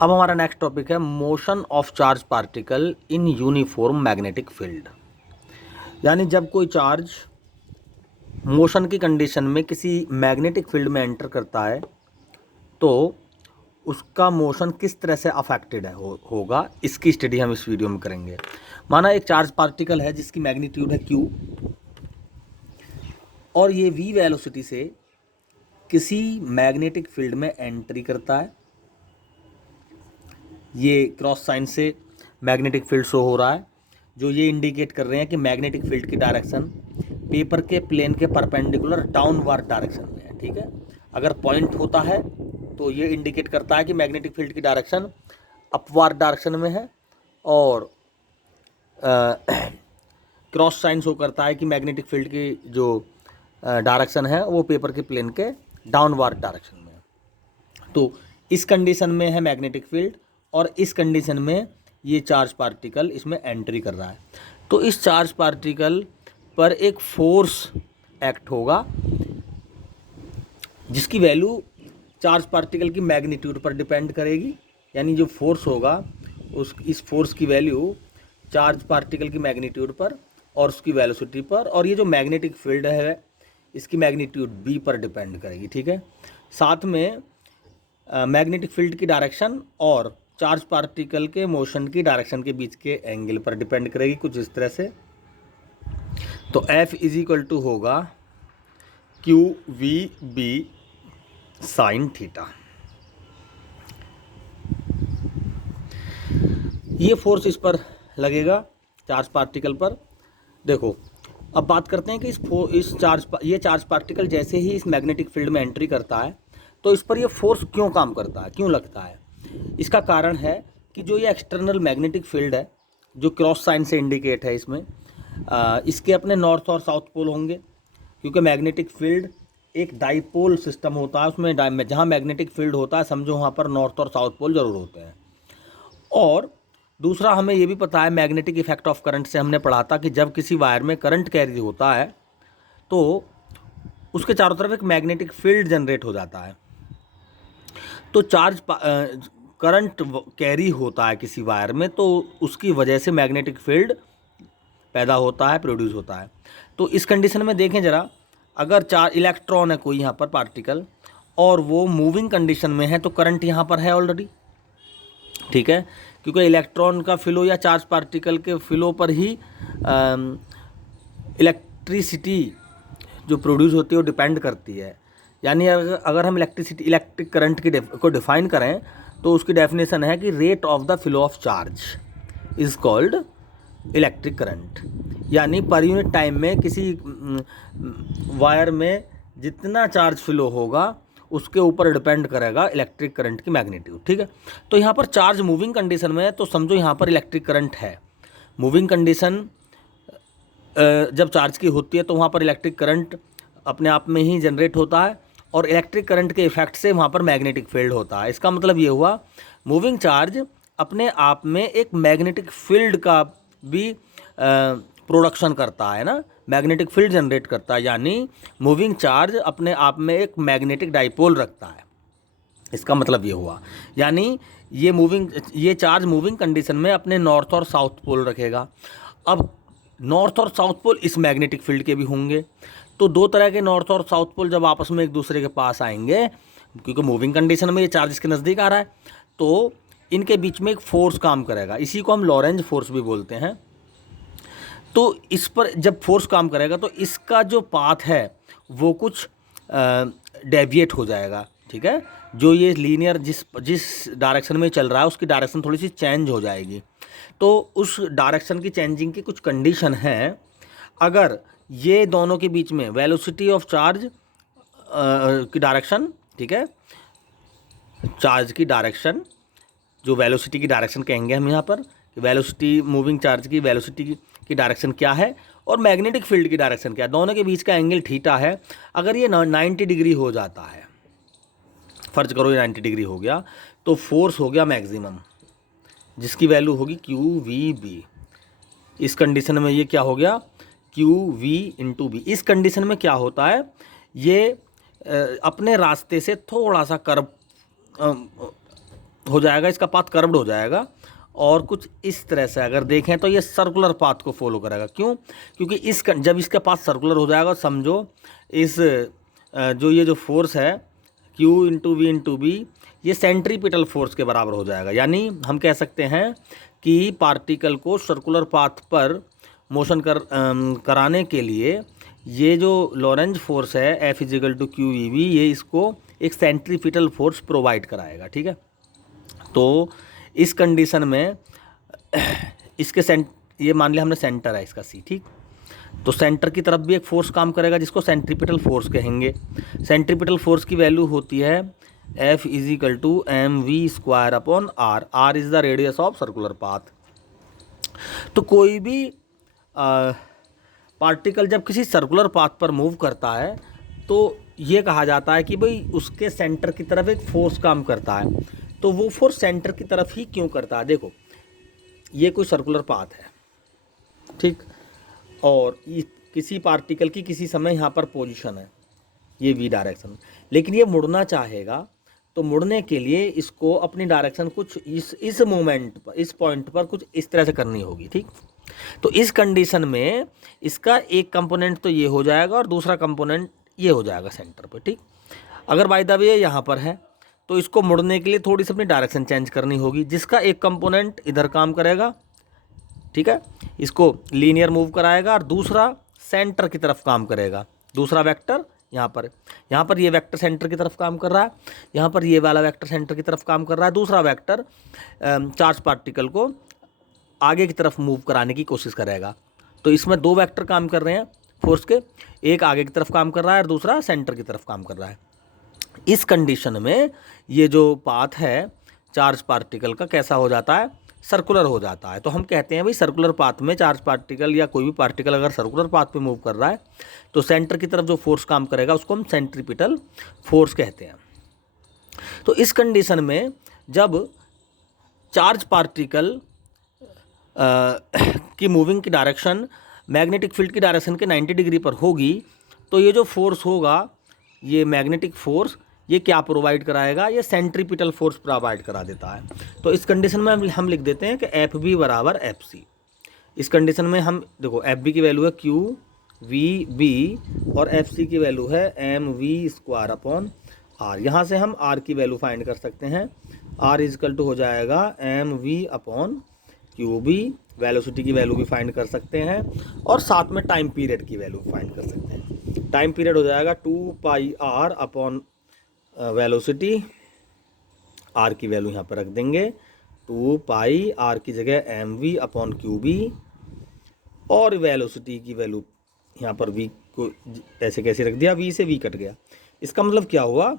अब हमारा next topic है motion of charge particle in uniform magnetic field. यानी जब कोई चार्ज मोशन की कंडीशन में किसी मैग्नेटिक फील्ड में एंटर करता है तो उसका मोशन किस तरह से अफेक्टेड होगा, इसकी स्टडी हम इस वीडियो में करेंगे। माना एक चार्ज पार्टिकल है जिसकी मैग्नीट्यूड है क्यू और ये वी वेलोसिटी से किसी मैग्नेटिक फील्ड में एंट्री करता है। ये क्रॉस साइन से मैग्नेटिक फील्ड शो हो रहा है जो ये इंडिकेट कर रहे हैं कि मैग्नेटिक फील्ड की डायरेक्शन पेपर के प्लेन के परपेंडिकुलर डाउनवर्ड डायरेक्शन में है। ठीक है, अगर पॉइंट होता है तो ये इंडिकेट करता है कि मैग्नेटिक फील्ड की डायरेक्शन अपवर्ड डायरेक्शन में है, और क्रॉस साइन शो करता है कि मैग्नेटिक फील्ड की जो डायरेक्शन है वो पेपर के प्लेन के डाउनवर्ड डायरेक्शन में है। तो इस कंडीशन में है मैग्नेटिक फील्ड और इस कंडीशन में ये चार्ज पार्टिकल इसमें एंट्री कर रहा है। तो इस चार्ज पार्टिकल पर एक फोर्स एक्ट होगा जिसकी वैल्यू चार्ज पार्टिकल की मैग्नीट्यूड पर डिपेंड करेगी। यानी जो फोर्स होगा इस फोर्स की वैल्यू चार्ज पार्टिकल की मैग्नीट्यूड पर और उसकी वेलोसिटी पर, और ये जो मैग्नेटिक फील्ड है इसकी मैग्नीट्यूड बी पर डिपेंड करेगी। ठीक है, साथ में मैग्नेटिक फील्ड की डायरेक्शन और चार्ज पार्टिकल के मोशन की डायरेक्शन के बीच के एंगल पर डिपेंड करेगी, कुछ इस तरह से। तो F इज इक्वल टू होगा Q V B sine theta. ये फोर्स इस पर लगेगा चार्ज पार्टिकल पर। देखो, अब बात करते हैं कि ये चार्ज पार्टिकल जैसे ही इस मैग्नेटिक फील्ड में एंट्री करता है तो इस पर ये फोर्स क्यों काम करता है, क्यों लगता है। इसका कारण है कि जो ये एक्सटर्नल मैग्नेटिक फील्ड है जो क्रॉस साइन से इंडिकेट है इसमें, इसके अपने नॉर्थ और साउथ पोल होंगे, क्योंकि मैग्नेटिक फील्ड एक डाइपोल सिस्टम होता है। उसमें जहाँ मैग्नेटिक फील्ड होता है समझो वहाँ पर नॉर्थ और साउथ पोल जरूर होते हैं। और दूसरा, हमें ये भी पता है मैग्नेटिक इफेक्ट ऑफ करंट से हमने पढ़ा था कि जब किसी वायर में करंट कैरी होता है तो उसके चारों तरफ एक मैग्नेटिक फील्ड जनरेट हो जाता है। तो करंट कैरी होता है किसी वायर में तो उसकी वजह से मैग्नेटिक फील्ड पैदा होता है, प्रोड्यूस होता है। तो इस कंडीशन में देखें ज़रा, अगर चार इलेक्ट्रॉन है कोई यहाँ पर पार्टिकल और वो मूविंग कंडीशन में है तो करंट यहाँ पर है ऑलरेडी। ठीक है, क्योंकि इलेक्ट्रॉन का फ्लो या चार्ज पार्टिकल के फ्लो पर ही इलेक्ट्रिसिटी जो प्रोड्यूस होती है वो डिपेंड करती है। यानी अगर हम इलेक्ट्रिक करंट को डिफाइन करें तो उसकी डेफिनेशन है कि rate of the flow of charge is called electric current. यानी पर यूनिट टाइम में किसी वायर में जितना चार्ज फ्लो होगा उसके ऊपर डिपेंड करेगा इलेक्ट्रिक करंट की मैग्नीट्यूड। ठीक है, तो यहाँ पर चार्ज मूविंग कंडीशन में है तो समझो यहाँ पर इलेक्ट्रिक करंट है। मूविंग कंडीशन जब चार्ज की होती है तो वहाँ पर इलेक्ट्रिक करंट अपने आप में ही जनरेट होता है और इलेक्ट्रिक करंट के इफेक्ट से वहाँ पर मैग्नेटिक फील्ड होता है। इसका मतलब ये हुआ मूविंग चार्ज अपने आप में एक मैग्नेटिक फील्ड का भी प्रोडक्शन करता है ना, मैग्नेटिक फील्ड जनरेट करता है। यानी मूविंग चार्ज अपने आप में एक मैग्नेटिक डाइपोल रखता है। इसका मतलब ये हुआ, यानी ये चार्ज मूविंग कंडीशन में अपने नॉर्थ और साउथ पोल रखेगा। अब नॉर्थ और साउथ पोल इस मैग्नेटिक फील्ड के भी होंगे, तो दो तरह के नॉर्थ और साउथ पोल जब आपस में एक दूसरे के पास आएंगे, क्योंकि मूविंग कंडीशन में ये चार्ज इसके नज़दीक आ रहा है, तो इनके बीच में एक फोर्स काम करेगा। इसी को हम लॉरेंज फोर्स भी बोलते हैं। तो इस पर जब फोर्स काम करेगा तो इसका जो पाथ है वो कुछ डेविएट हो जाएगा। ठीक है, जो ये लीनियर जिस डायरेक्शन में चल रहा है उसकी डायरेक्शन थोड़ी सी चेंज हो जाएगी। तो उस डायरेक्शन की चेंजिंग की कुछ कंडीशन है। अगर ये दोनों के बीच में वेलोसिटी ऑफ चार्ज की डायरेक्शन, ठीक है, चार्ज की डायरेक्शन, जो वेलोसिटी की डायरेक्शन कहेंगे हम यहाँ पर, वेलोसिटी मूविंग चार्ज की वेलोसिटी की डायरेक्शन क्या है और मैग्नेटिक फील्ड की डायरेक्शन क्या है, दोनों के बीच का एंगल थीटा है। अगर ये 90 डिग्री हो जाता है, फर्ज करो ये 90 डिग्री हो गया, तो फोर्स हो गया मैक्सिमम जिसकी वैल्यू होगी क्यू वी बी। इस कंडीशन में ये क्या हो गया, क्यू वी इंटू बी। इस कंडीशन में क्या होता है, ये अपने रास्ते से थोड़ा सा कर्व हो जाएगा, इसका पाथ कर्व्ड हो जाएगा और कुछ इस तरह से अगर देखें तो ये सर्कुलर पाथ को फॉलो करेगा। क्यों? क्योंकि जब इसका पाथ सर्कुलर हो जाएगा, समझो इस जो ये जो फोर्स है Q into V into B, ये सेंट्रीपिटल फोर्स के बराबर हो जाएगा। यानी हम कह सकते हैं कि पार्टिकल को सर्कुलर पाथ पर मोशन कराने के लिए ये जो लॉरेंज फोर्स है F is equal to Q E V, ये इसको एक सेंट्रीपिटल फोर्स प्रोवाइड कराएगा। ठीक है, तो इस कंडीशन में इसके ये मान लिया हमने सेंटर है इसका C, ठीक, तो सेंटर की तरफ भी एक फोर्स काम करेगा जिसको सेंट्रीपिटल फोर्स कहेंगे। सेंट्रीपिटल फोर्स की वैल्यू होती है F is equal to M V square upon R. R is the radius of circular path. तो कोई भी पार्टिकल जब किसी सर्कुलर पाथ पर मूव करता है तो ये कहा जाता है कि भाई उसके सेंटर की तरफ एक फोर्स काम करता है। तो वो फोर्स सेंटर की तरफ ही क्यों करता है? देखो, ये कोई सर्कुलर पाथ है, ठीक, और किसी पार्टिकल की किसी समय यहाँ पर पोजीशन है, ये वी डायरेक्शन, लेकिन ये मुड़ना चाहेगा। तो मुड़ने के लिए इसको अपनी डायरेक्शन कुछ इस मोमेंट पर, इस पॉइंट पर कुछ इस तरह से करनी होगी। ठीक, तो इस कंडीशन में इसका एक कंपोनेंट तो ये हो जाएगा और दूसरा कंपोनेंट ये हो जाएगा सेंटर पे। ठीक, अगर बाय द वे यहाँ पर है तो इसको मुड़ने के लिए थोड़ी सी अपनी डायरेक्शन चेंज करनी होगी, जिसका एक कंपोनेंट इधर काम करेगा, ठीक है, इसको लीनियर मूव कराएगा, और दूसरा सेंटर की तरफ काम करेगा। दूसरा वेक्टर यहाँ पर ये वेक्टर सेंटर की तरफ काम कर रहा है, यहाँ पर ये वाला वेक्टर सेंटर की तरफ काम कर रहा है। दूसरा वेक्टर चार्ज पार्टिकल को आगे की तरफ मूव कराने की कोशिश करेगा। तो इसमें दो वेक्टर काम कर रहे हैं फोर्स के, एक आगे की तरफ काम कर रहा है और दूसरा सेंटर की तरफ काम कर रहा है। इस कंडीशन में ये जो पाथ है चार्ज पार्टिकल का कैसा हो जाता है? सर्कुलर हो जाता है। तो हम कहते हैं भाई सर्कुलर पाथ में चार्ज पार्टिकल या कोई भी पार्टिकल अगर सर्कुलर पाथ पे मूव कर रहा है तो सेंटर की तरफ जो फोर्स काम करेगा उसको हम सेंट्रीपिटल फोर्स कहते हैं। तो इस कंडीशन में जब चार्ज पार्टिकल की मूविंग की डायरेक्शन मैग्नेटिक फील्ड की डायरेक्शन के 90 डिग्री पर होगी तो ये जो फोर्स होगा, ये मैग्नेटिक फोर्स, ये क्या प्रोवाइड कराएगा? ये सेंट्रीपिटल फोर्स प्रोवाइड करा देता है। तो इस कंडीशन में हम लिख देते हैं कि एफ बी बराबर एफ सी। इस कंडीशन में हम देखो एफ बी की वैल्यू है क्यू वी बी और एफ सी की वैल्यू है M V square upon R. यहाँ से हम आर की वैल्यू फाइंड कर सकते हैं। आर इजकल टू हो जाएगा M V upon Q B, velocity की वैल्यू भी फाइंड कर सकते हैं और साथ में टाइम पीरियड की वैल्यू फाइंड कर सकते हैं। टाइम पीरियड हो जाएगा 2 pi R upon velocity, R की वैल्यू यहाँ पर रख देंगे 2 पाई, आर की जगह M V upon Q B, और वेलोसिटी की वैल्यू यहाँ पर वी को ऐसे कैसे रख दिया, वी से वी कट गया। इसका मतलब क्या हुआ?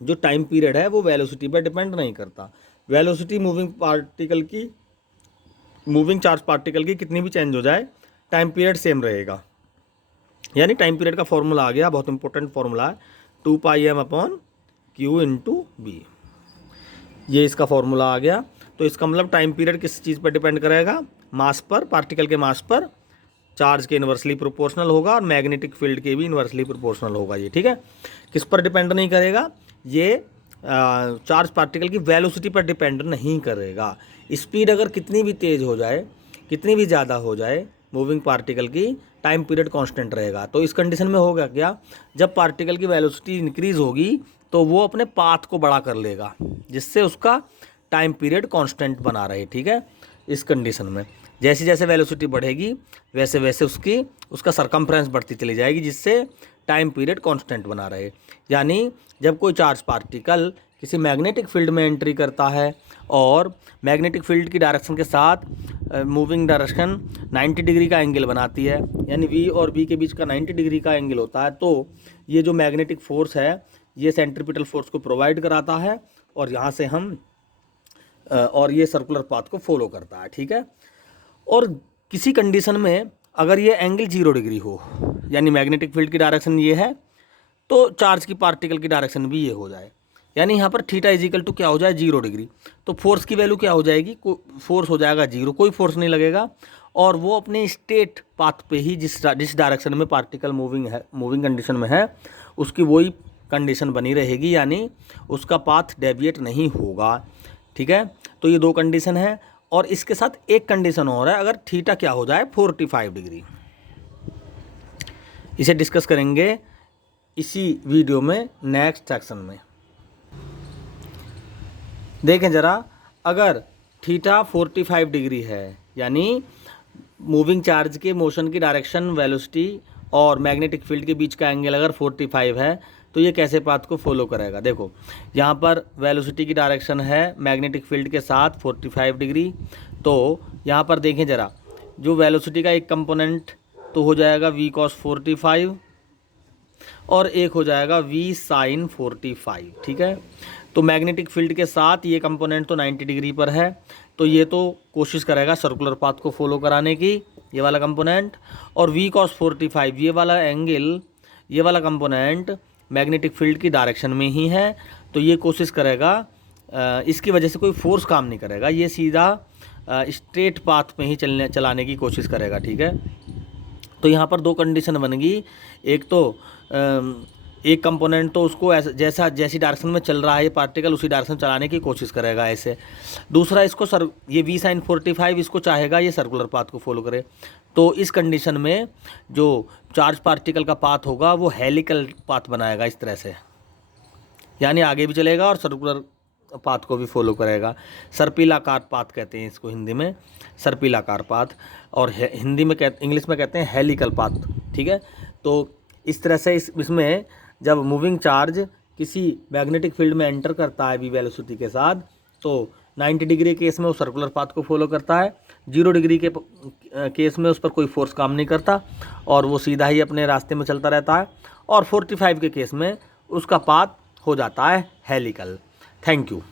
जो टाइम पीरियड है वो वेलोसिटी पर डिपेंड नहीं करता। वेलोसिटी मूविंग चार्ज पार्टिकल की कितनी भी चेंज हो जाए, टाइम पीरियड सेम रहेगा। यानी टाइम पीरियड का फॉर्मूला आ गया, बहुत इंपॉर्टेंट फॉर्मूला है, 2 pi M upon Q into B, ये इसका फॉर्मूला आ गया। तो इसका मतलब टाइम पीरियड किस चीज़ पर डिपेंड करेगा? मास पर, पार्टिकल के मास पर, चार्ज के इन्वर्सली प्रोपोर्शनल होगा और मैग्नेटिक फील्ड के भी इन्वर्सली प्रोपोर्शनल होगा। ये ठीक है, किस पर डिपेंड नहीं करेगा? ये चार्ज पार्टिकल की वेलोसिटी पर डिपेंड नहीं करेगा। स्पीड अगर कितनी भी तेज़ हो जाए, कितनी भी ज़्यादा हो जाए मूविंग पार्टिकल की, टाइम पीरियड कांस्टेंट रहेगा। तो इस कंडीशन में होगा क्या? जब पार्टिकल की वेलोसिटी इंक्रीज होगी तो वो अपने पाथ को बड़ा कर लेगा, जिससे उसका टाइम पीरियड कांस्टेंट बना रहे। ठीक है, इस कंडीशन में जैसे जैसे वेलोसिटी बढ़ेगी वैसे वैसे उसका सरकमफ्रेंस बढ़ती चली जाएगी, जिससे टाइम पीरियड कांस्टेंट बना रहे। यानी जब कोई चार्ज पार्टिकल किसी मैग्नेटिक फील्ड में एंट्री करता है और मैग्नेटिक फील्ड की डायरेक्शन के साथ मूविंग डायरेक्शन 90 डिग्री का एंगल बनाती है, यानी वी और बी के बीच का 90 डिग्री का एंगल होता है, तो ये जो मैग्नेटिक फोर्स है ये सेंट्रीपिटल फोर्स को प्रोवाइड कराता है और यहाँ से हम और ये सर्कुलर पाथ को फॉलो करता है। ठीक है, और किसी कंडीशन में अगर ये एंगल 0 डिग्री हो, यानी मैग्नेटिक फील्ड की डायरेक्शन ये है तो चार्ज की पार्टिकल की डायरेक्शन भी ये हो जाए, यानी यहाँ पर थीटा इजिकल टू क्या हो जाए? 0 डिग्री। तो फोर्स की वैल्यू क्या हो जाएगी? फोर्स हो जाएगा 0, कोई फोर्स नहीं लगेगा और वो अपने स्टेट पाथ पे ही जिस डायरेक्शन में पार्टिकल मूविंग कंडीशन में है उसकी वही कंडीशन बनी रहेगी, यानी उसका पाथ डेविएट नहीं होगा। ठीक है। तो ये 2 कंडीशन है और इसके साथ एक कंडीशन और है, अगर थीटा क्या हो जाए 45 डिग्री। इसे डिस्कस करेंगे इसी वीडियो में नेक्स्ट सेक्शन में। देखें ज़रा, अगर थीटा 45 डिग्री है यानी मूविंग चार्ज के मोशन की डायरेक्शन, वेलोसिटी और मैग्नेटिक फील्ड के बीच का एंगल अगर 45 है तो ये कैसे पाथ को फॉलो करेगा। देखो यहाँ पर वेलोसिटी की डायरेक्शन है मैग्नेटिक फील्ड के साथ 45 डिग्री। तो यहाँ पर देखें ज़रा, जो वेलोसिटी का एक कंपोनेंट तो हो जाएगा v cos 45 और एक हो जाएगा v sin 45, ठीक है। तो मैग्नेटिक फील्ड के साथ ये कंपोनेंट तो 90 डिग्री पर है, तो ये तो कोशिश करेगा सर्कुलर पाथ को फॉलो कराने की, ये वाला कंपोनेंट। और v cos 45 ये वाला एंगल, ये वाला कंपोनेंट मैग्नेटिक फील्ड की डायरेक्शन में ही है, तो ये कोशिश करेगा, इसकी वजह से कोई फोर्स काम नहीं करेगा, ये सीधा स्ट्रेट पाथ में ही चलाने की कोशिश करेगा, ठीक है। तो यहाँ पर 2 कंडीशन बन गई, एक तो एक कंपोनेंट तो उसको जैसी डायरेक्शन में चल रहा है ये पार्टिकल उसी डायरेक्शन चलाने की कोशिश करेगा ऐसे। दूसरा इसको ये v sin 45 इसको चाहेगा ये सर्कुलर पाथ को फॉलो करे। तो इस कंडीशन में जो चार्ज पार्टिकल का पाथ होगा वो हेलिकल पाथ बनाएगा इस तरह से, यानी आगे भी चलेगा और सर्कुलर पाथ को भी फॉलो करेगा। सर्पिलाकार पाथ कहते हैं इसको हिंदी में, सर्पिलाकार पाथ, और हिंदी में इंग्लिश में कहते हैं हेलिकल पाथ, ठीक है। तो इस तरह से इसमें जब मूविंग चार्ज किसी मैग्नेटिक फील्ड में एंटर करता है v वेलोसिटी के साथ, तो 90 डिग्री केस में वो सर्कुलर पाथ को फॉलो करता है, 0 डिग्री के केस में उस पर कोई फोर्स काम नहीं करता और वो सीधा ही अपने रास्ते में चलता रहता है, और 45 के केस में उसका पाथ हो जाता है हेलिकल। Thank you.